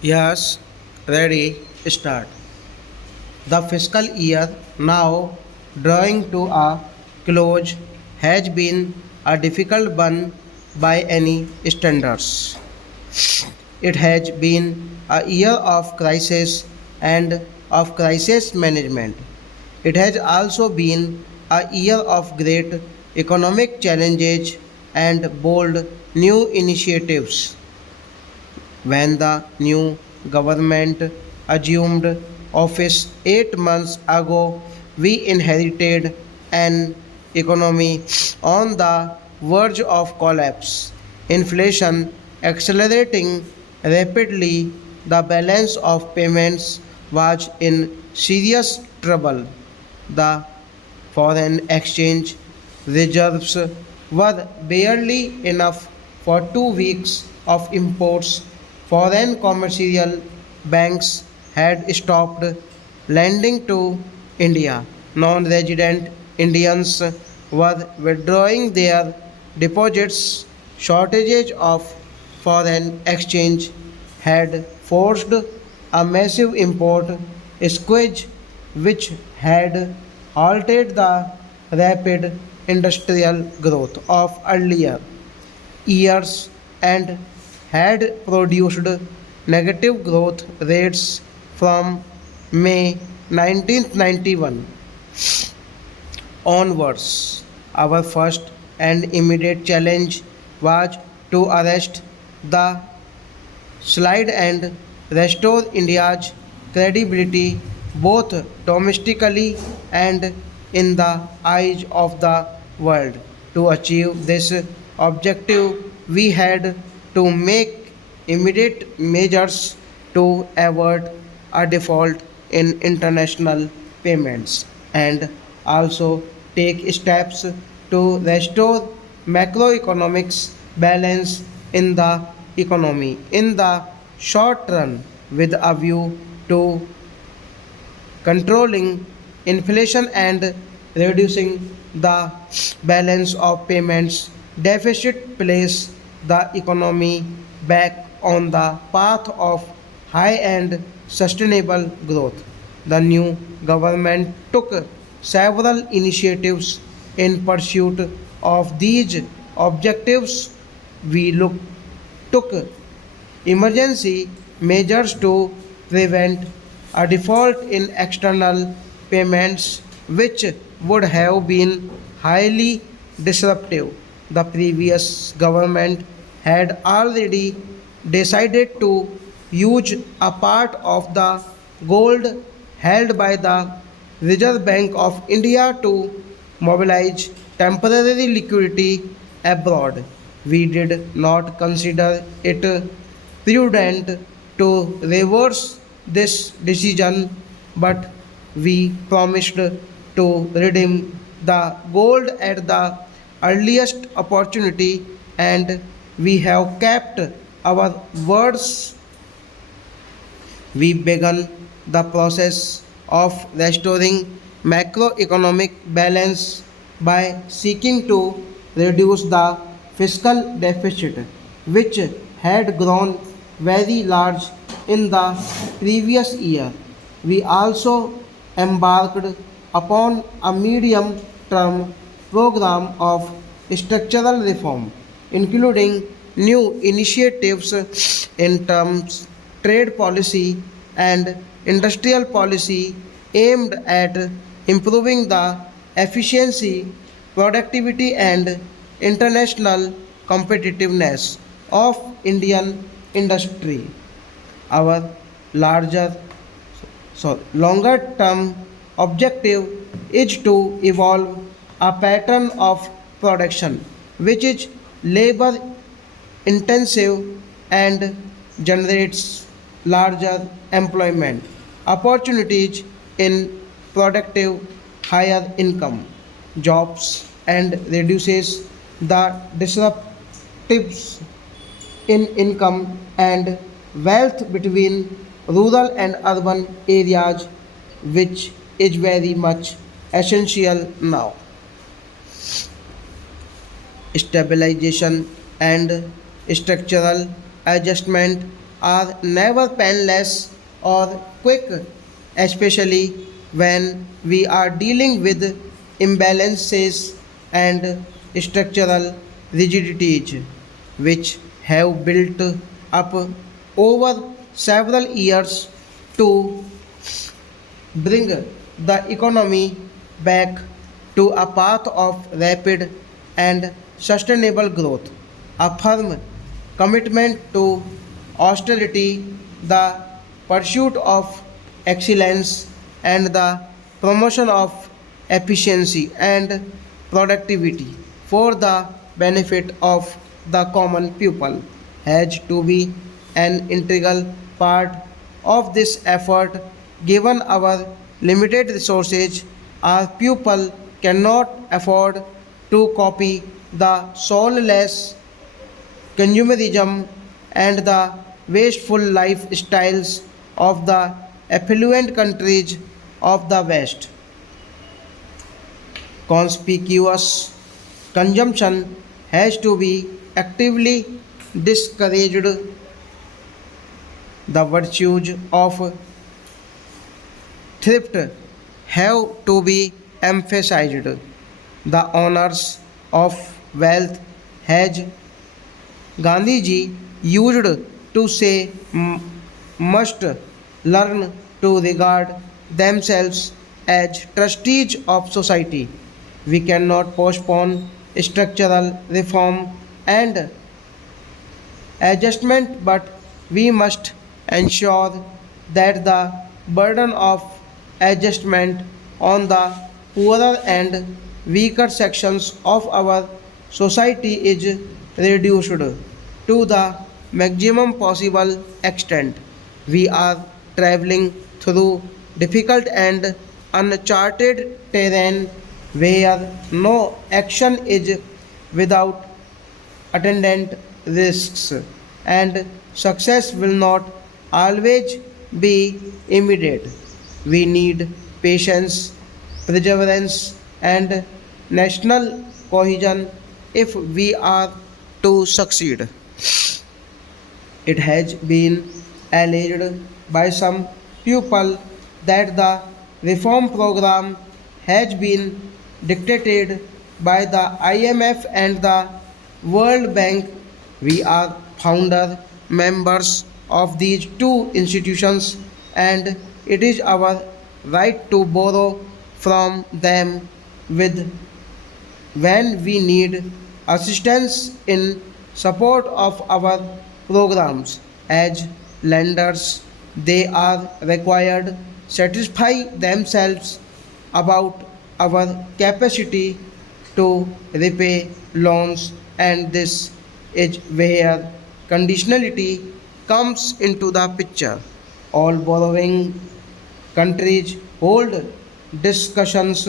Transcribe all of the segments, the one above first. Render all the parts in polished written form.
Yes, ready, start. The fiscal year now drawing to a close has been a difficult one by any standards. It has been a year of crisis and of crisis management. It has also been a year of great economic challenges and bold new initiatives. When the new government assumed office 8 months ago, we inherited an economy on the verge of collapse. Inflation accelerating rapidly, the balance of payments was in serious trouble. The foreign exchange reserves were barely enough for 2 weeks of imports. Foreign commercial banks had stopped lending to India. Non resident Indians were withdrawing their deposits. Shortages of foreign exchange had forced a massive import squeeze which had halted the rapid industrial growth of earlier years and had produced negative growth rates from May 1991 onwards. Our first and immediate challenge was to arrest the slide and restore India's credibility both domestically and in the eyes of the world. To achieve this objective, we had to make immediate measures to avert a default in international payments and also take steps to restore macroeconomics balance in the economy in the short run with a view to controlling inflation and reducing the balance of payments deficit place the economy back on the path of high and sustainable growth. The new government took several initiatives in pursuit of these objectives. We took emergency measures to prevent a default in external payments which would have been highly disruptive. The previous government had already decided to use a part of the gold held by the Reserve Bank of India to mobilize temporary liquidity abroad. We did not consider it prudent to reverse this decision, but we promised to redeem the gold at the earliest opportunity, and we have kept our words. We began the process of restoring macroeconomic balance by seeking to reduce the fiscal deficit, which had grown very large in the previous year. We also embarked upon a medium term program of structural reform, including new initiatives in terms trade policy and industrial policy aimed at improving the efficiency, productivity and international competitiveness of Indian industry. Our larger longer term objective is to evolve a pattern of production which is labor intensive and generates larger employment opportunities in productive higher income jobs and reduces the disruptives in income and wealth between rural and urban areas, which is very much essential now. Stabilization and structural adjustment are never painless or quick, especially when we are dealing with imbalances and structural rigidities which have built up over several years to bring the economy back to a path of rapid and sustainable growth. A firm commitment to austerity, the pursuit of excellence, and the promotion of efficiency and productivity for the benefit of the common people has to be an integral part of this effort. Given our limited resources, our pupil cannot afford to copy the soulless consumerism and the wasteful lifestyles of the affluent countries of the West. Conspicuous consumption has to be actively discouraged. The virtues of thrift have to be emphasized. The honors of wealth has Gandhiji used to say must learn to regard themselves as trustees of society. We cannot postpone structural reform and adjustment, but we must ensure that the burden of adjustment on the poorer and weaker sections of our society is reduced to the maximum possible extent. We are traveling through difficult and uncharted terrain where no action is without attendant risks, and success will not always be immediate. We need patience, perseverance, and national cohesion if we are to succeed. It has been alleged by some people that the reform program has been dictated by the IMF and the World Bank. We are founder members of these two institutions, and it is our right to borrow from them with when we need assistance in support of our programs. As lenders, they are required satisfy themselves about our capacity to repay loans, and this is where conditionality comes into the picture. All borrowing countries hold discussions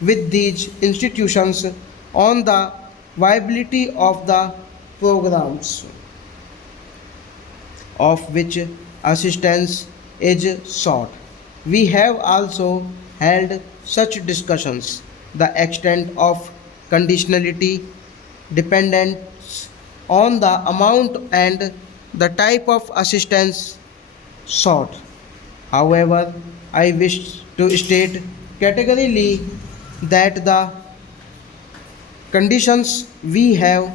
with these institutions on the viability of the programs of which assistance is sought. We have also held such discussions. The extent of conditionality depends on the amount and the type of assistance sought. However, I wish to state categorically that the conditions we have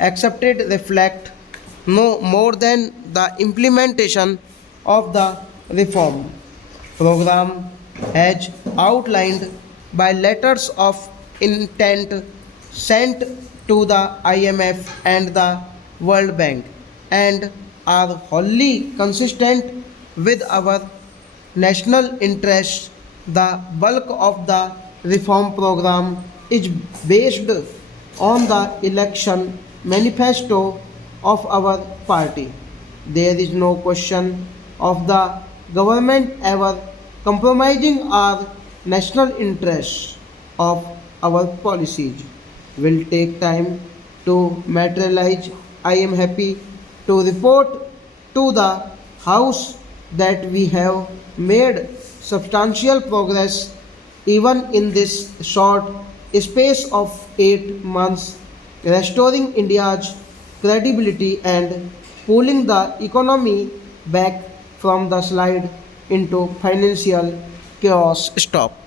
accepted reflect no more than the implementation of the reform program as outlined by letters of intent sent to the IMF and the World Bank, and are wholly consistent with our national interests. The bulk of the reform program is based on the election manifesto of our party. There is no question of the government ever compromising our national interests of our policies. Will take time to materialize. I am happy to report to the House that we have made substantial progress even in this short space of 8 months, restoring India's credibility and pulling the economy back from the slide into financial chaos. Stop.